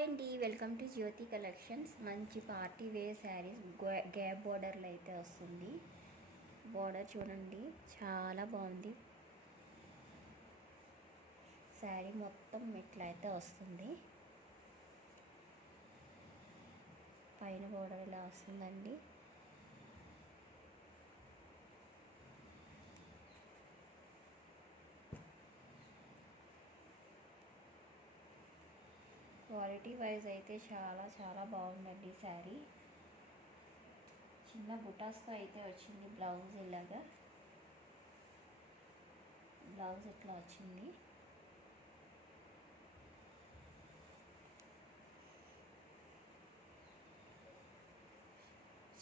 Hi అండి, welcome to Jyothi collections. మంచి party wear saris gap బోర్డర్లో అయితే వస్తుంది. బోర్డర్ చూడండి, చాలా బాగుంది. శారీ మొత్తం ఇట్లా అయితే వస్తుంది. పైన బోర్డర్ ఇలా వస్తుందండి. క్వాలిటీ వైజ్ అయితే చాలా బాగుందండి. శారీ చిన్న బుటాస్తో అయితే వచ్చింది. బ్లౌజ్ ఇలాగా బ్లౌజ్ ఇట్లా వచ్చింది.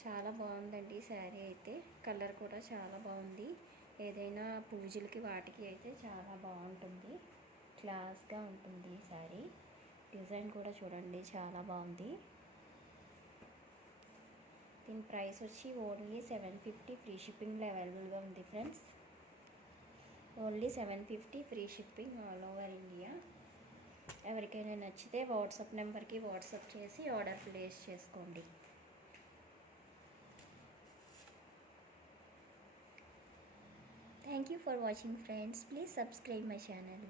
చాలా బాగుందండి శారీ అయితే. కలర్ కూడా చాలా బాగుంది. ఏదైనా పూజలకి వాటికి అయితే చాలా బాగుంటుంది. క్లాస్గా ఉంటుంది ఈ శారీ. డిజైన్ కూడా చూడండి, చాలా బాగుంది. దీని ప్రైస్ వచ్చి ఓన్లీ 750. ఫ్రీ షిప్పింగ్లో అవైలబుల్గా ఉంది friends. Only 750 free shipping all over India. ఎవరికైనా నచ్చితే వాట్సాప్ నెంబర్కి వాట్సాప్ చేసి ఆర్డర్ ప్లేస్ చేసుకోండి. Thank you for watching friends. Please subscribe my channel.